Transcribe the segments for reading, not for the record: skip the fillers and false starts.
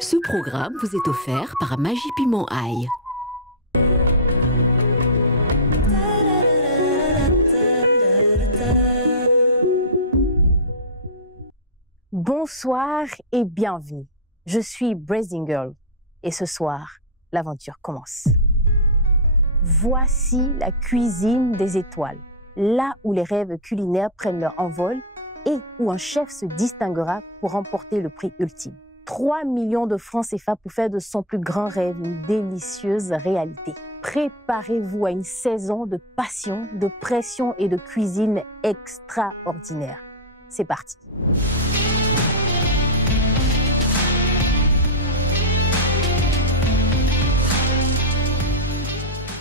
Ce programme vous est offert par Magie Piment Ail. Bonsoir et bienvenue. Je suis Braising Girl et ce soir, l'aventure commence. Voici la cuisine des étoiles, là où les rêves culinaires prennent leur envol et où un chef se distinguera pour remporter le prix ultime. 3 millions de francs CFA pour faire de son plus grand rêve une délicieuse réalité. Préparez-vous à une saison de passion, de pression et de cuisine extraordinaire. C'est parti.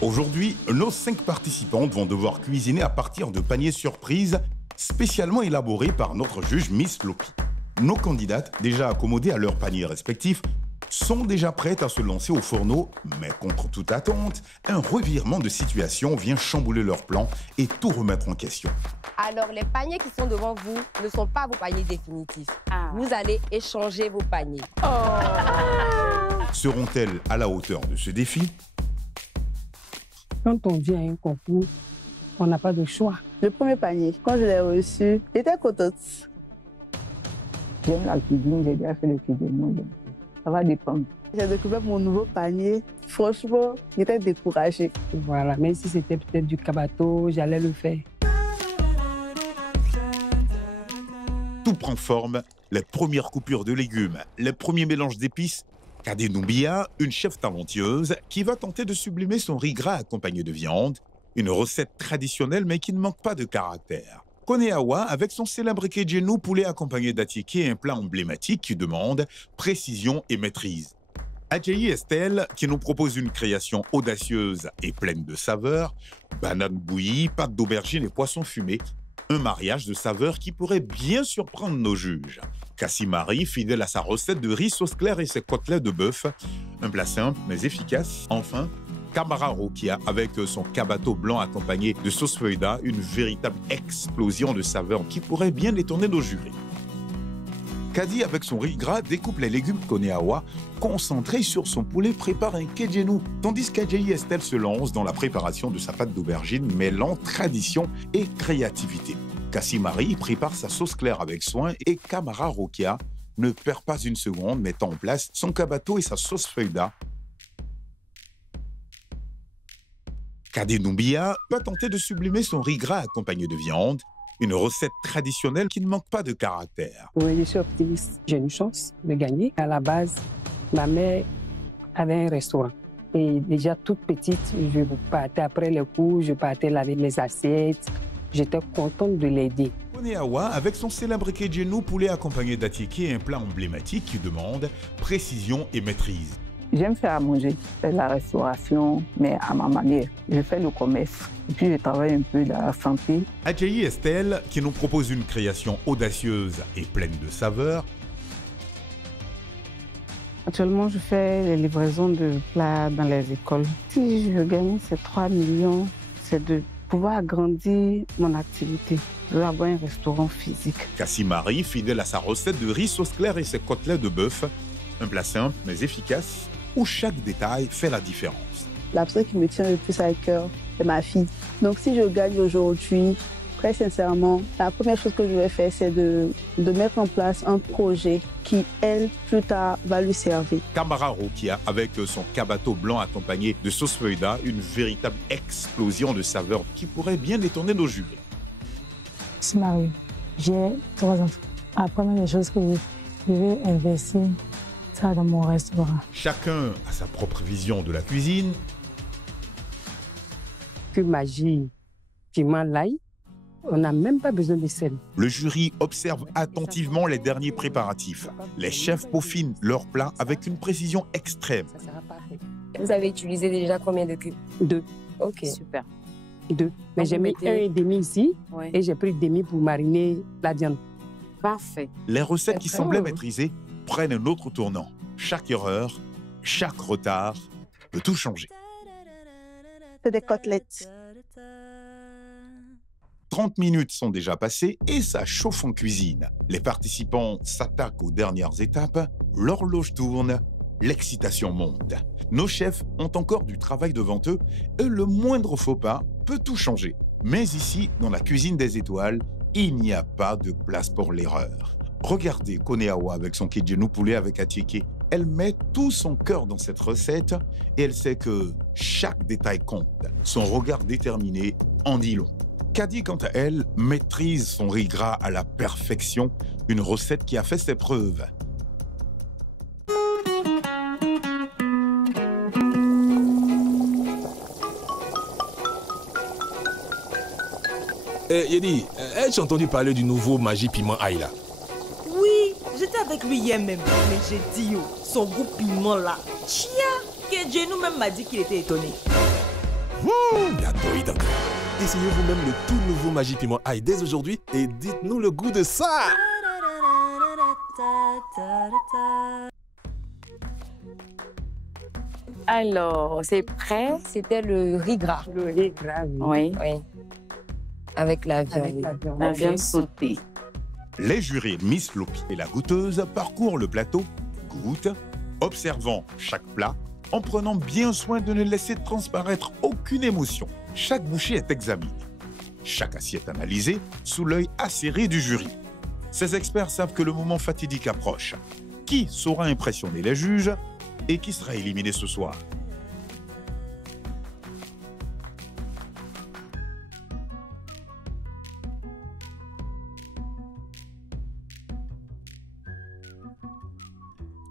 Aujourd'hui, nos 5 participantes vont devoir cuisiner à partir de paniers surprises spécialement élaborés par notre juge Miss Lopi. Nos candidates, déjà accommodées à leurs paniers respectifs, sont déjà prêtes à se lancer au fourneau, mais contre toute attente, un revirement de situation vient chambouler leurs plans et tout remettre en question. Alors, les paniers qui sont devant vous ne sont pas vos paniers définitifs. Vous allez échanger vos paniers. Seront-elles à la hauteur de ce défi? Quand on vient à un concours, on n'a pas de choix. Le premier panier, quand je l'ai reçu, j'étais contente. J'aime la cuisine, j'ai déjà fait le cuisine. Ça va dépendre. J'ai découvert mon nouveau panier. Franchement, j'étais découragée. Voilà, même si c'était peut-être du cabato, j'allais le faire. Tout prend forme, les premières coupures de légumes, les premiers mélanges d'épices. Kadé Doumbia, une chef talentueuse qui va tenter de sublimer son riz gras accompagné de viande, une recette traditionnelle mais qui ne manque pas de caractère. Koneawa, avec son célèbre Kejenu poulet accompagné d'attiéké, un plat emblématique qui demande précision et maîtrise. Adjayi Estelle, qui nous propose une création audacieuse et pleine de saveurs, banane bouillie, pâte d'aubergine et poisson fumé, un mariage de saveurs qui pourrait bien surprendre nos juges. Kassimari, fidèle à sa recette de riz sauce claire et ses côtelettes de bœuf, un plat simple mais efficace. Enfin, Kamara Rokia, avec son cabato blanc accompagné de sauce feuilleda, une véritable explosion de saveurs qui pourrait bien détourner nos jurys. Kadi, avec son riz gras, découpe les légumes Koneawa, concentré sur son poulet, prépare un kejenu, tandis qu'Adjayi Estelle se lance dans la préparation de sa pâte d'aubergine, mêlant tradition et créativité. Kassimari prépare sa sauce claire avec soin et Kamara Rokia ne perd pas une seconde, mettant en place son cabato et sa sauce feuilleda. Kadé Doumbia va tenter de sublimer son riz gras accompagné de viande, une recette traditionnelle qui ne manque pas de caractère. Oui, je suis optimiste. J'ai une chance de gagner. À la base, ma mère avait un restaurant. Et déjà toute petite, je partais après les cours, je partais laver les assiettes. J'étais contente de l'aider. Koneawa, avec son célèbre Kejenu poulet accompagné d'attiéké, un plat emblématique qui demande précision et maîtrise. J'aime faire à manger, faire de la restauration, mais à ma manière. Je fais le commerce et puis je travaille un peu dans la santé. Adjayi Estelle, qui nous propose une création audacieuse et pleine de saveurs. Actuellement, je fais les livraisons de plats dans les écoles. Si je gagne ces 3 millions, c'est de pouvoir agrandir mon activité. Je veux avoir un restaurant physique. Kassimari, fidèle à sa recette de riz sauce claire et ses côtelettes de bœuf, un plat simple mais efficace, où chaque détail fait la différence. La personne qui me tient le plus à cœur, c'est ma fille. Donc si je gagne aujourd'hui, très sincèrement, la première chose que je vais faire, c'est de mettre en place un projet qui, elle, plus tard, va lui servir. Kamara Rokia, avec son cabato blanc accompagné de sauce feuilleda, une véritable explosion de saveurs qui pourrait bien détourner nos jurys. Je suis mariée, j'ai 3 enfants. La première des choses que je vais investir, ça dans mon restaurant. Chacun a sa propre vision de la cuisine. Que magie, piment l'ail, on n'a même pas besoin de sel. Le jury observe attentivement les derniers préparatifs. Les chefs peaufinent leurs plats avec une précision extrême. Ça sera parfait. Vous avez utilisé déjà combien de cubes? 2. Ok. Super. 2. Mais Donc j'ai vous mis mettez- 1,5 ici Ouais. et j'ai pris demi pour mariner la viande. Parfait. Les recettes qui Oh. semblaient maîtrisées prennent un autre tournant. Chaque erreur, chaque retard peut tout changer. C'est des côtelettes. 30 minutes sont déjà passées et ça chauffe en cuisine. Les participants s'attaquent aux dernières étapes, l'horloge tourne, l'excitation monte. Nos chefs ont encore du travail devant eux et le moindre faux pas peut tout changer. Mais ici, dans la cuisine des étoiles, il n'y a pas de place pour l'erreur. Regardez Koneawa avec son kidjenu poulet avec atieke. Elle met tout son cœur dans cette recette et elle sait que chaque détail compte. Son regard déterminé en dit long. Kadi, quant à elle, maîtrise son riz gras à la perfection, une recette qui a fait ses preuves. Yedi, as-tu entendu parler du nouveau Magie Piment Aïe là? Oui, j'étais avec lui hier même. Mais j'ai dit, son goût piment là, tia, que Dieu nous-même m'a dit qu'il était étonné. Essayez vous-même le tout nouveau Magie Piment Aïe dès aujourd'hui et dites-nous le goût de ça. Alors, c'est prêt. C'était le riz gras. Le riz gras, oui. Oui. Avec la viande. La viande sautée. Les jurés Miss Lopi et la goûteuse parcourent le plateau, goûtent, observant chaque plat, en prenant bien soin de ne laisser transparaître aucune émotion. Chaque bouchée est examinée, chaque assiette analysée sous l'œil acéré du jury. Ces experts savent que le moment fatidique approche. Qui saura impressionner les juges et qui sera éliminé ce soir?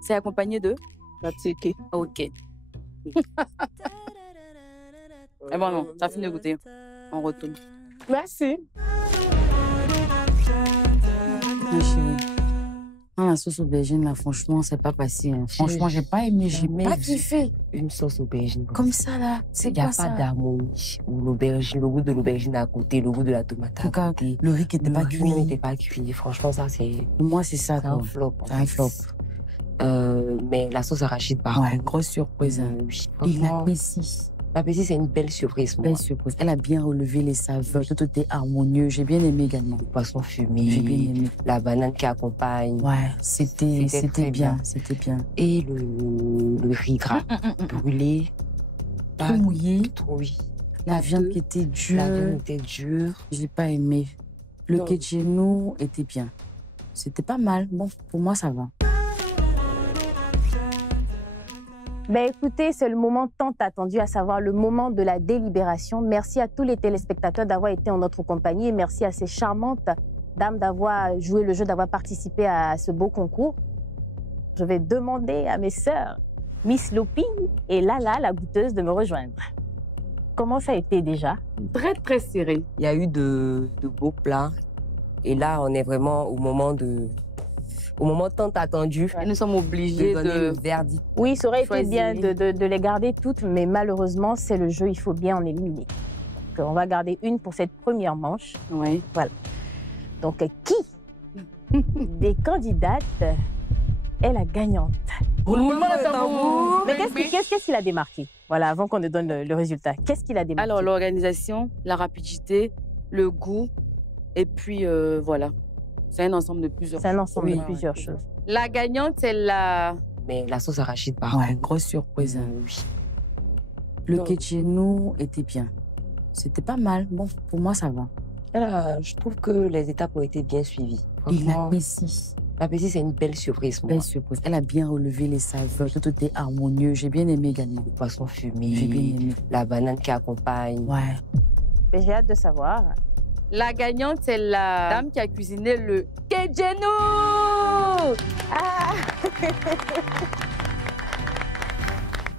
C'est accompagné de Atieke. Ok. Eh bon, non, ça finit de goûter. On retourne. Merci. Ma chérie. La sauce aubergine, là, franchement, c'est pas passé. Hein. Franchement, j'ai pas aimé, j'ai pas kiffé. Une sauce aubergine. Comme ça, là. C'est quoi ça? Il n'y a pas d'harmonie. Ou l'aubergine, le goût de l'aubergine à côté, le goût de la tomate à côté. Le riz qui n'était pas cuit. Le riz n'était pas cuit. Franchement, ça, c'est... Pour moi, c'est ça. C'est un flop. C'est un flop. Mais la sauce arachide, par contre. Grosse surprise. Oui. Et la Pessi. La Pessi, c'est une belle surprise. Belle surprise. Elle a bien relevé les saveurs. Tout était harmonieux. J'ai bien aimé également. Le poisson fumé. J'ai bien aimé. La banane qui accompagne. Ouais, c'était bien. C'était bien. Et le riz gras brûlé. Trop mouillé. Oui. La viande qui était dure. La viande était dure. Je l'ai pas aimé. Le kidjenu était bien. C'était pas mal. Bon, pour moi, ça va. Ben écoutez, c'est le moment tant attendu, à savoir le moment de la délibération. Merci à tous les téléspectateurs d'avoir été en notre compagnie et merci à ces charmantes dames d'avoir joué le jeu, d'avoir participé à ce beau concours. Je vais demander à mes sœurs, Miss Lopi et Lala, la goûteuse, de me rejoindre. Comment ça a été déjà? Très, très serré. Il y a eu de beaux plats. Et là, on est vraiment au moment tant attendu. Et nous sommes obligés de donner le verdict. Oui, ça aurait été bien de les garder toutes, mais malheureusement, c'est le jeu, il faut bien en éliminer. Donc, on va garder une pour cette première manche. Oui. Voilà. Donc, qui des candidates est la gagnante? Mais qu'est-ce qu'il a démarqué? Voilà, avant qu'on ne donne le résultat. Qu'est-ce qu'il a démarqué? Alors, l'organisation, la rapidité, le goût, et puis voilà. C'est un ensemble de plusieurs choses. C'est un ensemble de plusieurs choses. La gagnante, c'est la... Mais la sauce arachide, par contre. Grosse surprise. Oui. Le kidjenu était bien. C'était pas mal. Bon, pour moi, ça va. Là, je trouve que les étapes ont été bien suivies. Et la Pessi. La Pessi, c'est une belle surprise. Belle surprise. Elle a bien relevé les saveurs. Tout était harmonieux. J'ai bien aimé également. Le poisson fumé. J'ai bien aimé. La banane qui accompagne. Ouais. J'ai hâte de savoir. La gagnante, c'est la dame qui a cuisiné le kidjenu.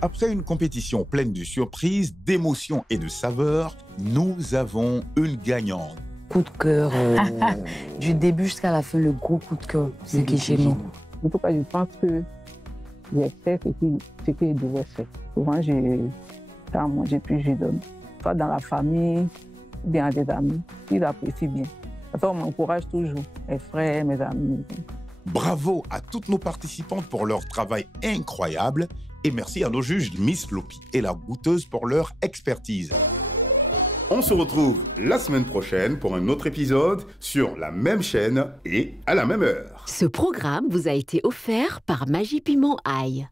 Après une compétition pleine de surprises, d'émotions et de saveurs, nous avons une gagnante. Coup de cœur. Du début jusqu'à la fin, le gros coup de cœur, c'est kidjenu. En tout cas, je pense que j'ai fait ce que je devais faire. Souvent, j'ai à manger, puis je donne. Soit dans la famille, bien à des amis, ils apprécient bien. Enfin, on m'encourage toujours, mes frères, mes amis. Bravo à toutes nos participantes pour leur travail incroyable et merci à nos juges Miss Lopi et la goûteuse pour leur expertise. On se retrouve la semaine prochaine pour un autre épisode sur la même chaîne et à la même heure. Ce programme vous a été offert par Magie Piment Ail.